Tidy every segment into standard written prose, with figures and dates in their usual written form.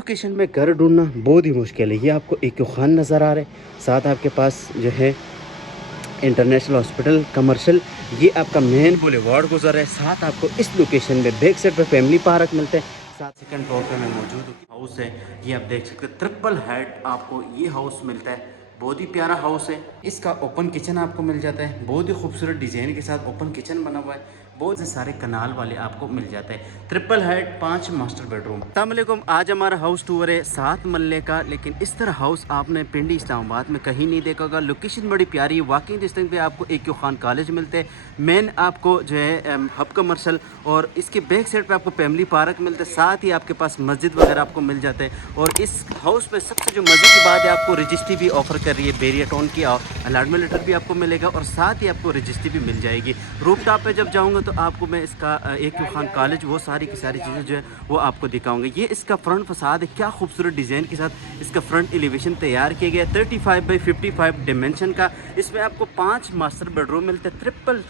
Location में घर ढूंढना बहुत ही मुश्किल है। ये आपको एक खान नज़र आ रहा है, साथ आपके पास जो है इंटरनेशनल हॉस्पिटल कमर्शियल, ये आपका मेन बुलेवार्ड गुजर है। साथ आपको इस लोकेशन में बैक साइड पे फैमिली पार्क मिलते हैं। साथ सेकंड फ्लोर पे मैं मौजूद हूँ, हाउस है ये आप देख सकते हैं, ट्रिपल हेड आपको ये हाउस मिलता है। बहुत ही प्यारा हाउस है। इसका ओपन किचन आपको मिल जाता है, बहुत ही खूबसूरत डिज़ाइन के साथ ओपन किचन बना हुआ है। बहुत से सारे कनाल वाले आपको मिल जाते हैं। Triple head 5 master bedroom. अस्सलामुअलैकुम, आज हमारा हाउस टूर है 7 मरले का, लेकिन इस तरह हाउस आपने पिंडी इस्लामाबाद में कहीं नहीं देखा होगा। लोकेशन बड़ी प्यारी है। वॉकिंग डिस्टेंस पे आपको AQ खान कॉलेज मिलते हैं, मेन आपको जो है हब कमर्शल, और इसके बैक साइड पे आपको फैमिली पार्क मिलता है। साथ ही आपके पास मस्जिद वगैरह आपको मिल जाते हैं। और इस हाउस में सबसे जो मज़े की बात है, आपको रजिस्ट्री भी ऑफर कर रही है, बेरिया टाउन की अलॉटमेंट लेटर भी आपको मिलेगा और साथ ही आपको रजिस्ट्री भी मिल जाएगी। रूफ टॉप पे जब जाऊँगा तो आपको मैं इसका AQ खान कॉलेज वो सारी की सारी चीज़ें जो है वो आपको दिखाऊंगा। ये इसका फ्रंट फसाद है, क्या खूबसूरत डिज़ाइन के साथ इसका फ्रंट एलिवेशन तैयार किया गया है। 35 बाई 55 डिमेंशन का। इसमें आपको 5 मास्टर बेडरूम मिलते हैं। ट्रिपल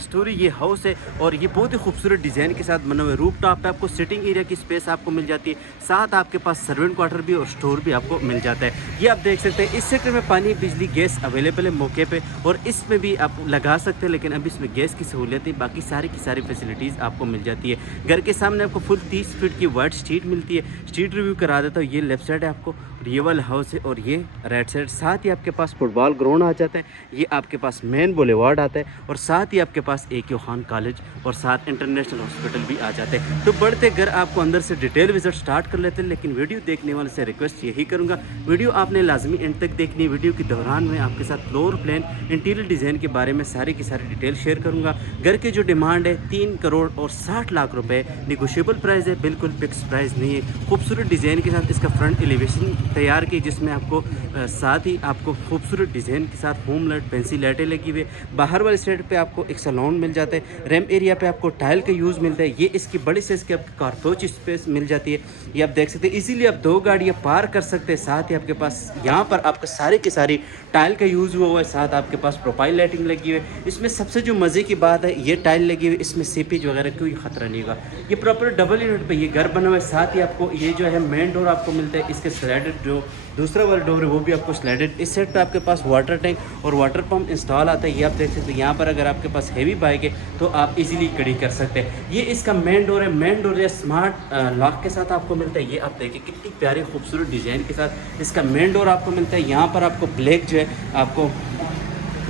स्टोरी ये हाउस है और ये बहुत ही खूबसूरत डिज़ाइन के साथ बना हुआ है। रूफ टॉप पे आपको सिटिंग एरिया की स्पेस आपको मिल जाती है। साथ आपके पास सर्वेंट क्वार्टर भी और स्टोर भी आपको मिल जाता है। ये आप देख सकते हैं, इस सेक्टर में पानी बिजली गैस अवेलेबल है मौके पे, और इसमें भी आप लगा सकते हैं, लेकिन अभी इसमें गैस की सहूलियत है। बाकी सारी की सारी फैसिलिटीज़ आपको मिल जाती है। घर के सामने आपको फुल 30 फीट की वाइड स्ट्रीट मिलती है। स्ट्रीट रिव्यू करा देता हूँ। ये लेफ्ट साइड है आपको, ये वाला हाउस है, और ये राइट साइड। साथ ही आपके पास फुटबॉल ग्राउंड आ जाता है। ये आपके पास मेन बुलेवार्ड आता है, और साथ ही आपके पास AQ खान कॉलेज और साथ इंटरनेशनल हॉस्पिटल भी आ जाते हैं। तो बढ़ते घर आपको अंदर से डिटेल विजिट स्टार्ट कर लेते हैं, लेकिन वीडियो देखने वाले से रिक्वेस्ट यही करूँगा, वीडियो आपने लाजमी एंड तक देखनी है। वीडियो के दौरान मैं आपके साथ फ्लोर प्लान, इंटीरियर डिज़ाइन के बारे में सारी की सारी डिटेल शेयर करूँगा। घर की जो डिमांड है 3 करोड़ और 60 लाख रुपए, निगोशिएबल प्राइस है, बिल्कुल फिक्स प्राइस नहीं है। खूबसूरत डिज़ाइन के साथ इसका फ्रंट एलिवेशन तैयार की, जिसमें आपको साथ ही आपको खूबसूरत डिज़ाइन के साथ होम लाइट फैंसी लाइटें लगी हुई। बाहर वाले साइड पे आपको एक सैलून मिल जाता है। रैम एरिया पे आपको टाइल का यूज़ मिलता है। ये इसकी बड़ी साइज़ की आपको कारपोच स्पेस मिल जाती है। ये आप देख सकते हैं, इजीली आप 2 गाड़ियाँ पार कर सकते हैं। साथ ही आपके पास यहाँ पर आपका सारी की सारी टाइल का यूज़ हुआ है। साथ आपके पास प्रोफाइल लाइटिंग लगी हुई है। इसमें सबसे जो मज़े की बात है, ये टाइल लगी हुई है, इसमें सीपेज वगैरह कोई ख़तरा नहीं होगा। ये प्रॉपर डबल यूनिट पे ये घर बना हुआ है। साथ ही आपको ये जो है मेन डोर आपको मिलता है, इसके स्लाइडेड जो दूसरा वाला डोर है वो भी आपको स्लाइडेड। इस साइड पे आपके पास वाटर टैंक और वाटर पंप इंस्टॉल आता है। ये आप देख सकते हैं। यहाँ पर अगर आपके पास हैवी बाइक है तो आप इजीली खड़ी कर सकते हैं। ये इसका मेन डोर है। मेन डोर है स्मार्ट लॉक के साथ आपको मिलता है। ये आप देखिए कितनी प्यारी खूबसूरत डिज़ाइन के साथ इसका मेन डोर आपको मिलता है। यहाँ पर आपको ब्लैक जो है आपको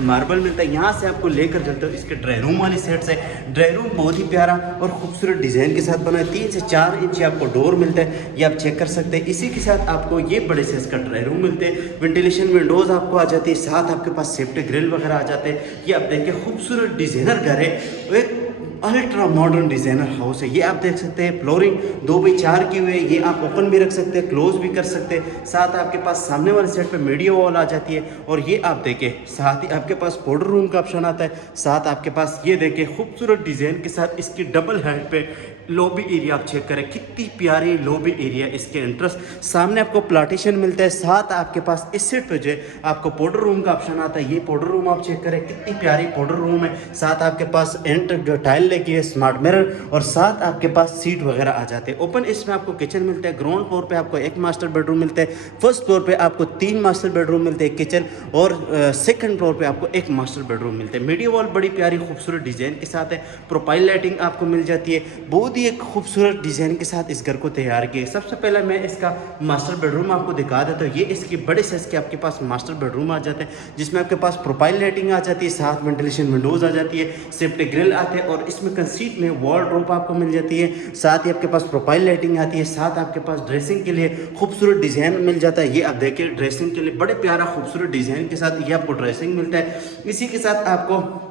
मार्बल मिलता है। यहाँ से आपको लेकर चलते हो इसके ड्राई रूम वाली साइड से। ड्राई रूम बहुत ही प्यारा और खूबसूरत डिज़ाइन के साथ बना है। 3 से 4 इंच आपको डोर मिलता है, ये आप चेक कर सकते हैं। इसी के साथ आपको ये बड़े साइज का ड्राई रूम मिलते हैं। वेंटिलेशन विंडोज़ आपको आ जाती है। साथ आपके पास सेफ्टी ग्रिल वगैरह आ जाते हैं। ये आप देखिए खूबसूरत डिज़ाइनर घर है, एक अल्ट्रा मॉडर्न डिज़ाइनर हाउस है। ये आप देख सकते हैं, फ्लोरिंग 2x4 की हुई है। ये आप ओपन भी रख सकते हैं, क्लोज भी कर सकते हैं। साथ आपके पास सामने वाले साइड पे मीडिया वॉल आ जाती है। और ये आप देखिए साथ ही आपके पास पाउडर रूम का ऑप्शन आता है। साथ आपके पास ये देखिए खूबसूरत डिज़ाइन के साथ इसकी डबल हेड पे लॉबी एरिया आप चेक करें, कितनी प्यारी लॉबी एरिया इसके एंट्रेंस। सामने आपको प्लार्टीशन मिलता है। साथ आपके पास इस साइड पे जो है आपको पाउडर रूम का ऑप्शन आता है। ये पाउडर रूम आप चेक करें, कितनी प्यारी पाउडर रूम है। साथ आपके पास एंटर जो टाइल लगी है, स्मार्ट मिरर, और साथ आपके पास सीट वगैरह आ जाते हैं। ओपन इसमें आपको किचन मिलता है। ग्राउंड फ्लोर पे आपको 1 मास्टर बेडरूम मिलता है। फर्स्ट फ्लोर पे आपको 3 मास्टर बेडरूम मिलते हैं किचन, और सेकंड फ्लोर पे आपको 1 मास्टर बेडरूम मिलते हैं। मीडिया वॉल बड़ी प्यारी खूबसूरत डिज़ाइन के साथ है। प्रोफाइल लाइटिंग आपको मिल जाती है। बहुत ही एक खूबसूरत डिज़ाइन के साथ इस घर को तैयार किया। सबसे पहले मैं इसका मास्टर बेडरूम आपको दिखा देता हूँ। ये इसकी बड़े साइज के आपके पास मास्टर बेडरूम आ जाते हैं, जिसमें आपके पास प्रोफाइल लाइटिंग आ जाती है। साथ वेंटिलेशन विंडोज़ आ जाती है, सेफ्टी ग्रिल आते हैं, और इसमें कंसीट में वॉलड्रॉप आपको मिल जाती है। साथ ही आपके पास प्रोफाइल लाइटिंग आती है। साथ आपके पास ड्रेसिंग के लिए खूबसूरत डिज़ाइन मिल जाता है। ये आप देखिए ड्रेसिंग के लिए बड़े प्यारा खूबसूरत डिज़ाइन के साथ ये आपको ड्रेसिंग मिलता है। इसी के साथ आपको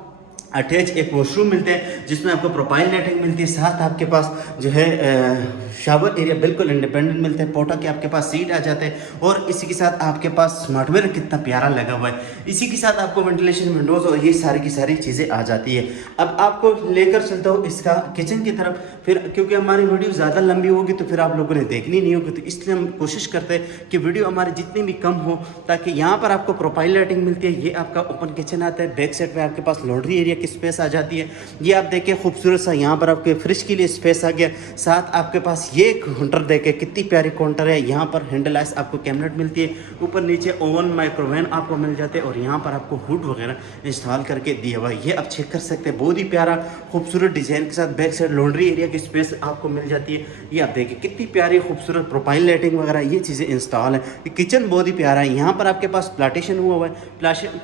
अटैच एक वॉशरूम मिलते हैं, जिसमें आपको प्रोफाइल लाइटिंग मिलती है। साथ आपके पास जो है शावर एरिया बिल्कुल इंडिपेंडेंट मिलते हैं। पोटा के आपके पास सीट आ जाते हैं, और इसी के साथ आपके पास स्मार्ट मिरर कितना प्यारा लगा हुआ है। इसी के साथ आपको वेंटिलेशन विंडोज़ और ये सारी की सारी चीज़ें आ जाती है। अब आपको लेकर चलता हूँ इसका किचन की तरफ, फिर क्योंकि हमारी वीडियो ज़्यादा लंबी होगी तो फिर आप लोगों ने देखनी नहीं होगी, तो इसलिए हम कोशिश करते हैं कि वीडियो हमारी जितनी भी कम हो, ताकि यहाँ पर आपको प्रोफाइल लाइटिंग मिलती है। ये आपका ओपन किचन आता है। बैक साइड पे आपके पास लॉन्ड्री एरिया की स्पेस आ जाती है। ये आप देखिए खूबसूरत सा यहाँ पर आपके फ्रिज के लिए स्पेस आ गया। साथ आपके पास पास ये काउंटर देखे, कितनी प्यारी काउंटर है। यहाँ पर हैंडलाइज आपको कैबिनेट मिलती है, ऊपर नीचे ओवन माइक्रोवेव आपको मिल जाते हैं और यहाँ पर आपको हुड वगैरह इंस्टॉल करके दिया हुआ है। ये आप चेक कर सकते हैं, बहुत ही प्यारा खूबसूरत डिज़ाइन के साथ। बैक साइड लॉन्ड्री एरिया की स्पेस आपको मिल जाती है। ये आप देखिए कितनी प्यारी खूबसूरत प्रोफाइल लाइटिंग वगैरह ये चीज़ें इंस्टॉल है। किचन बहुत ही प्यारा है। यहाँ पर आपके पास प्लाटेशन हुआ है,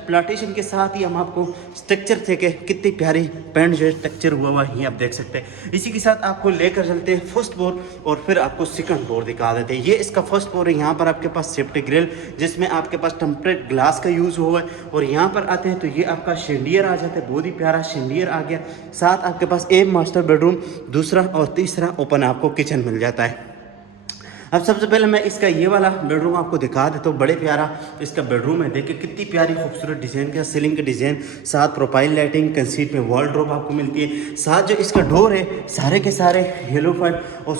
प्लाटेशन के साथ ही हम आपको स्ट्रक्चर थे कि कितनी प्यारी पेंट जो स्ट्रक्चर हुआ है ये आप देख सकते हैं। इसी के साथ आपको लेकर चलते हैं फर्स्ट फ्लोर और फिर आपको सेकंड फ्लोर दिखा देते हैं। ये इसका फर्स्ट फ्लोर है। यहाँ पर आपके पास सेफ्टी ग्रिल जिसमें आपके पास टेम्परेट ग्लास का यूज़ हुआ है और यहाँ पर आते हैं तो ये आपका शेंडियर आ जाता है, बहुत ही प्यारा शेंडियर आ गया। साथ आपके पास एक मास्टर बेडरूम, दूसरा और तीसरा ओपन आपको किचन मिल जाता है। अब सबसे पहले मैं इसका ये वाला बेडरूम आपको दिखा देता हूँ। बड़े प्यारा इसका बेडरूम है, देखिए कितनी प्यारी खूबसूरत डिज़ाइन का सीलिंग का डिज़ाइन, साथ प्रोफाइल लाइटिंग, कंसीट में वॉल ड्रॉप आपको मिलती है। साथ जो इसका डोर है सारे के सारे येलो फाइल और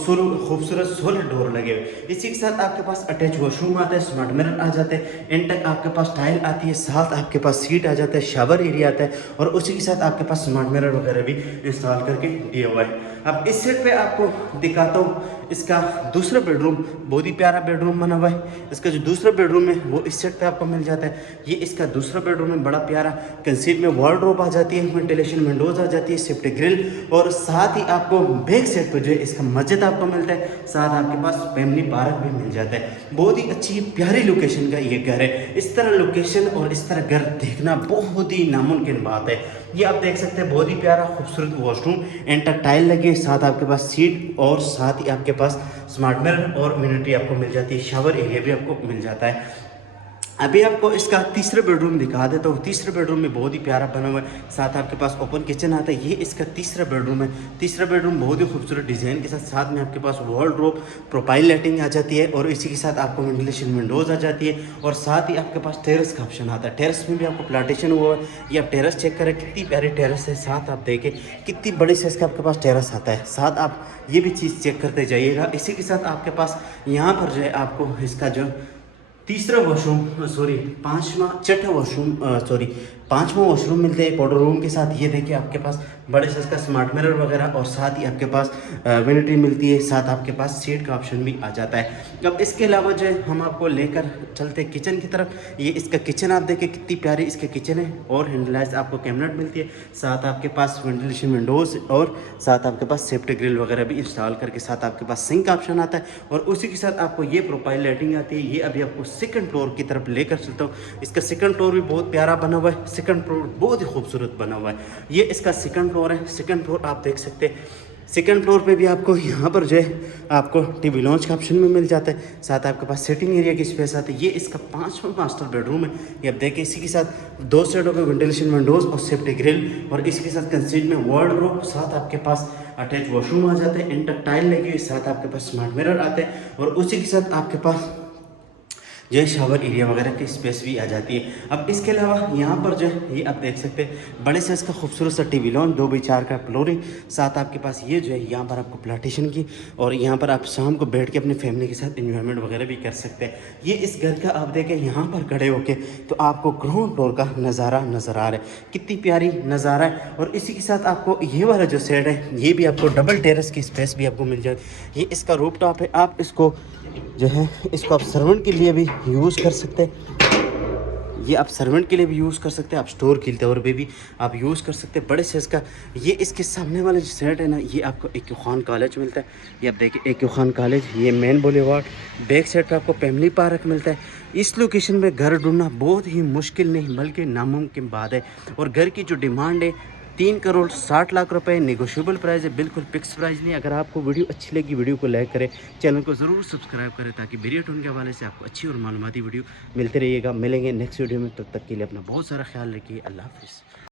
खूबसूरत सोलर डोर लगे हुए। इसी के साथ आपके पास अटैच वॉशरूम आता है, स्मार्ट मिरर आ जाते हैं, एंड तक आपके पास टाइल आती है, साथ आपके पास सीट आ जाता है, शावर एरिया आता है और उसी के साथ आपके पास स्मार्ट मिरर वगैरह भी इंस्टॉल करके दिया हुआ है। अब इस सेट पे आपको दिखाता हूँ इसका दूसरा बेडरूम, बहुत ही प्यारा बेडरूम बना हुआ है। इसका जो दूसरा बेडरूम है वो इस सेट पे आपको मिल जाता है। ये इसका दूसरा बेडरूम है, बड़ा प्यारा। कंसीट में वार्डरोब आ जाती है, वेंटिलेशन विंडोज आ जाती है, सेफ्टी ग्रिल और साथ ही आपको बैक साइड पे जो है इसका मस्जिद आपको मिलता है। साथ आपके पास फैमिली पार्क भी मिल जाता है। बहुत ही अच्छी प्यारी लोकेशन का ये घर है। इस तरह लोकेशन और इस तरह घर देखना बहुत ही नामुमकिन बात है। ये आप देख सकते हैं, बहुत ही प्यारा खूबसूरत वॉशरूम, एंटर टाइल लगे, साथ आपके पास सीट और साथ ही आपके पास स्मार्ट मिरर और इम्यूनिटी आपको मिल जाती है। शावर एरिया भी आपको मिल जाता है। अभी आपको इसका तीसरा बेडरूम दिखा देता हूँ। तीसरे बेडरूम में बहुत ही प्यारा बना हुआ है, साथ आपके पास ओपन किचन आता है। ये इसका तीसरा बेडरूम है। तीसरा बेडरूम बहुत ही खूबसूरत डिज़ाइन के साथ में आपके पास वॉल ड्रॉप प्रोफाइल लाइटिंग आ जाती है और इसी के साथ आपको वेंटिलेशन विंडोज़ आ जाती है और साथ ही आपके पास टेरेस का ऑप्शन आता है। टेरेस में भी आपको प्लाटेशन हुआ है। ये आप टेरेस चेक करें, कितनी प्यारी टेरेस है। साथ आप देखें कितनी बड़ी साइज़ का आपके पास टेरेस आता है। साथ आप ये भी चीज़ चेक करते जाइएगा। इसी के साथ आपके पास यहाँ पर जो है आपको इसका जो तीसरा वॉशरूम पांचवा वॉशरूम मिलते हैं पाउडर रूम के साथ। ये देखिए आपके पास बड़े साइज का स्मार्ट मिरर वगैरह और साथ ही आपके पास वेनिटी मिलती है। साथ आपके पास सीट का ऑप्शन भी आ जाता है। अब इसके अलावा जो है हम आपको लेकर चलते हैं किचन की तरफ। ये इसका किचन आप देखें कितनी प्यारी इसका किचन है और हैंडलाइज आपको कैबिनेट मिलती है। साथ आपके पास वेंटिलेशन विंडोज़ और साथ आपके पास सेफ्टी ग्रिल वगैरह भी इंस्टॉल करके साथ आपके पास सिंक का ऑप्शन आता है और उसी के साथ आपको ये प्रोफाइल लाइटिंग आती है। ये अभी आपको सेकंड फ्लोर की तरफ लेकर चलता हूँ। इसका सेकंड फ्लोर भी बहुत प्यारा बना हुआ है। सेकंड फ्लोर बहुत ही खूबसूरत बना हुआ है। ये इसका सेकंड फ्लोर है। सेकंड फ्लोर आप देख सकते हैं। सेकंड फ्लोर पे भी आपको यहाँ पर जो है आपको टीवी लॉन्च का ऑप्शन भी मिल जाता है। साथ आपके पास सिटिंग एरिया की स्पेस आती है। ये इसका 5वां मास्टर बेडरूम है। ये आप देखिए, इसी के साथ दो साइडों पे वेंटिलेशन विंडोज और सेफ्टी ग्रिल और इसके साथ कंसीट में वार्डरोब, साथ आपके पास अटैच वॉशरूम आ जाते हैं, इंटर टाइल लगी हुई, साथ आपके पास स्मार्ट मिरर आते हैं और उसी के साथ आपके पास जो है शावर एरिया वगैरह की स्पेस भी आ जाती है। अब इसके अलावा यहाँ पर जो है ये आप देख सकते हैं बड़े साइज का खूबसूरत सा टीवी लॉन्च 2x4 का फ्लोरिंग। साथ आपके पास ये जो है यहाँ पर आपको प्लाटेशन की और यहाँ पर आप शाम को बैठ के अपनी फैमिली के साथ एंजॉयमेंट वगैरह भी कर सकते हैं। ये इस घर का आप देखें यहाँ पर खड़े होके तो आपको ग्राउंड फ्लोर का नज़ारा नज़र आ रहा है, कितनी प्यारी नज़ारा है। और इसी के साथ आपको ये वाला जो सेट है ये भी आपको डबल टेरेस की स्पेस भी आपको मिल जाए। ये इसका रूफ टॉप है। आप इसको जो है इसको आप सर्वेंट के लिए भी यूज़ कर सकते हैं। ये आप सर्वेंट के लिए भी यूज़ कर सकते हैं, आप स्टोर के तौर पे भी आप यूज़ कर सकते हैं। बड़े साइज़ का ये इसके सामने वाला जो सेट है ना, ये आपको एक खान कॉलेज मिलता है। ये आप देखिए एक खान कॉलेज, ये मेन बुलेवार्ड, बैक साइड पे आपको फैमिली पार्क मिलता है। इस लोकेशन में घर ढूंढना बहुत ही मुश्किल नहीं बल्कि नामुमकिन बात है। और घर की जो डिमांड है 3,60,00,000 रुपए, नेगोशिएबल प्राइस है, बिल्कुल फिक्स प्राइस नहीं। अगर आपको वीडियो अच्छी लगी वीडियो को लाइक करें, चैनल को ज़रूर सब्सक्राइब करें ताकि वीडियो टून के हवाले से आपको अच्छी और मालूमाती वीडियो मिलते रहिएगा। मिलेंगे नेक्स्ट वीडियो में, तब तक के लिए अपना बहुत सारा ख्याल रखिए। अल्लाह हाफिज़।